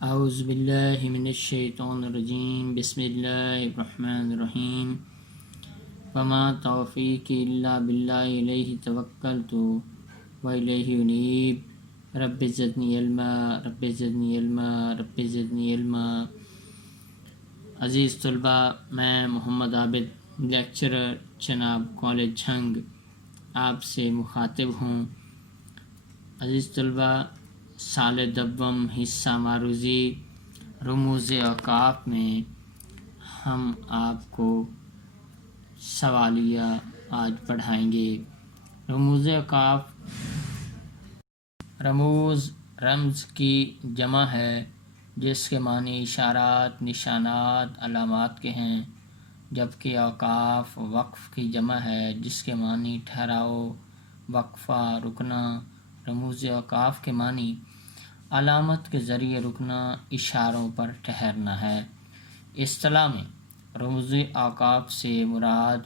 اعوذ باللہ من الشیطان الرجیم بسم اللہ الرحمن الرحیم وما توفیقی الا باللہ علیہ توکلت والیہ انیب رب زدنی علما رب زدنی علما رب زدنی علما۔ عزیز طلباء، میں محمد عابد لیکچرر چناب کالج جھنگ آپ سے مخاطب ہوں۔ عزیز طلباء، سال دوم حصہ معروضی رموز اوقاف میں ہم آپ کو سوالیہ آج پڑھائیں گے۔ رموز اوقاف رمز کی جمع ہے جس کے معنی اشارات، نشانات، علامات کے ہیں، جبکہ اوقاف وقف کی جمع ہے جس کے معنی ٹھہراؤ، وقفہ، رکنا۔ رموز اوقاف کے معنی علامت کے ذریعے رکنا، اشاروں پر ٹھہرنا ہے۔ اصطلاح میں رموز اوقاف سے مراد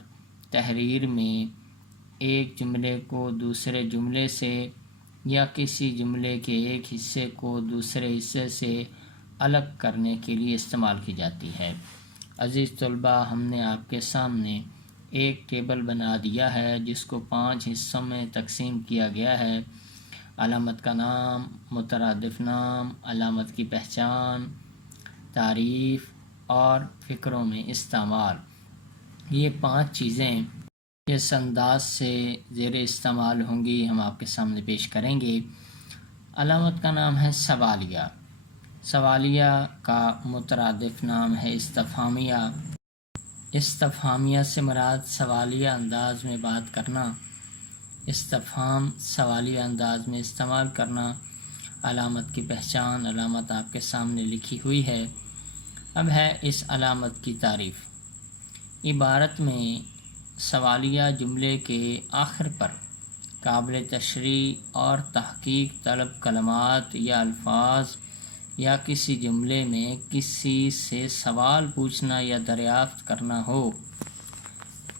تحریر میں ایک جملے کو دوسرے جملے سے یا کسی جملے کے ایک حصے کو دوسرے حصے سے الگ کرنے کے لیے استعمال کی جاتی ہے۔ عزیز طلباء، ہم نے آپ کے سامنے ایک ٹیبل بنا دیا ہے جس کو 5 حصوں میں تقسیم کیا گیا ہے۔ علامت کا نام، مترادف نام، علامت کی پہچان، تعریف اور فکروں میں استعمال۔ یہ 5 چیزیں اس انداز سے زیر استعمال ہوں گی، ہم آپ کے سامنے پیش کریں گے۔ علامت کا نام ہے سوالیہ۔ سوالیہ کا مترادف نام ہے استفہامیہ۔ استفہامیہ سے مراد سوالیہ انداز میں بات کرنا، استفہام سوالیہ انداز میں استعمال کرنا۔ علامت کی پہچان، علامت آپ کے سامنے لکھی ہوئی ہے۔ اب ہے اس علامت کی تعریف۔ عبارت میں سوالیہ جملے کے آخر پر قابل تشریح اور تحقیق طلب کلمات یا الفاظ یا کسی جملے میں کسی سے سوال پوچھنا یا دریافت کرنا ہو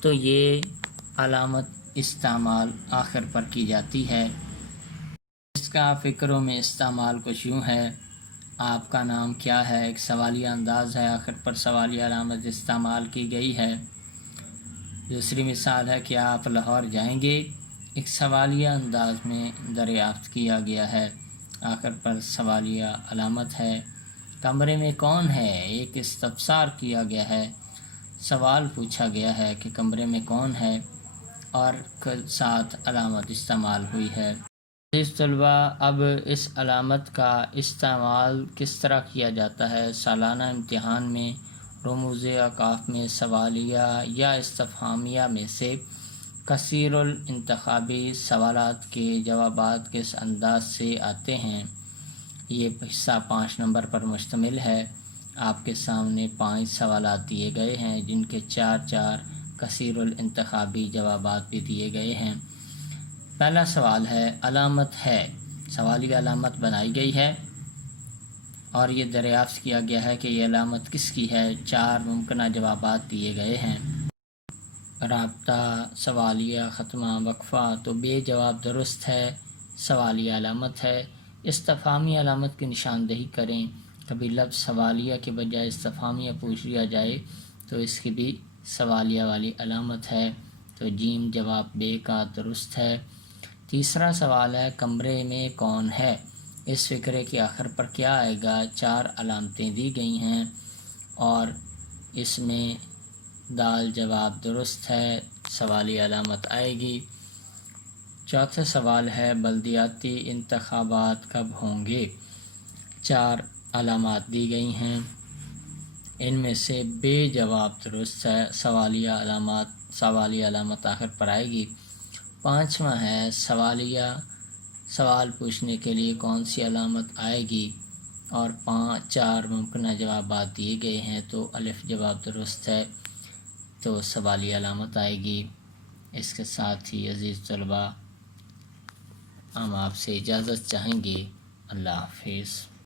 تو یہ علامت استعمال آخر پر کی جاتی ہے۔ اس کا فکروں میں استعمال کچھ یوں ہے: آپ کا نام کیا ہے؟ ایک سوالیہ انداز ہے، آخر پر سوالیہ علامت استعمال کی گئی ہے۔ دوسری مثال ہے کہ آپ لاہور جائیں گے، ایک سوالیہ انداز میں دریافت کیا گیا ہے، آخر پر سوالیہ علامت ہے۔ کمرے میں کون ہے؟ ایک استفسار کیا گیا ہے، سوال پوچھا گیا ہے کہ کمرے میں کون ہے اور ساتھ علامت استعمال ہوئی ہے۔ عزیز طلباء، اب اس علامت کا استعمال کس طرح کیا جاتا ہے؟ سالانہ امتحان میں رموز اوقاف میں سوالیہ یا استفہامیہ میں سے کثیر الانتخابی سوالات کے جوابات کس انداز سے آتے ہیں؟ یہ حصہ 5 نمبر پر مشتمل ہے۔ آپ کے سامنے 5 سوالات دیے گئے ہیں جن کے 4 کثیر الانتخابی جوابات بھی دیے گئے ہیں۔ پہلا سوال ہے، علامت ہے، سوالیہ علامت بنائی گئی ہے اور یہ دریافت کیا گیا ہے کہ یہ علامت کس کی ہے۔ 4 ممکنہ جوابات دیے گئے ہیں: رابطہ، سوالیہ، ختمہ، وقفہ۔ تو بے جواب درست ہے، سوالیہ علامت ہے۔ استفہامی علامت کی نشاندہی کریں۔ کبھی لفظ سوالیہ کے بجائے استفہامیہ پوچھ لیا جائے تو اس کی بھی سوالیہ والی علامت ہے، تو جیم جواب بے کا درست ہے۔ تیسرا سوال ہے، کمرے میں کون ہے؟ اس فقرے کے آخر پر کیا آئے گا؟ 4 علامتیں دی گئی ہیں اور اس میں دال جواب درست ہے، سوالیہ علامت آئے گی۔ چوتھا سوال ہے، بلدیاتی انتخابات کب ہوں گے؟ 4 علامات دی گئی ہیں، ان میں سے بے جواب درست ہے، سوالیہ علامت آخر پر آئے گی۔ پانچواں ہے، سوال پوچھنے کے لیے کون سی علامت آئے گی؟ اور 4 ممکنہ جوابات دیے گئے ہیں تو الف جواب درست ہے، تو سوالیہ علامت آئے گی۔ اس کے ساتھ ہی عزیز طلباء، ہم آپ سے اجازت چاہیں گے۔ اللہ حافظ۔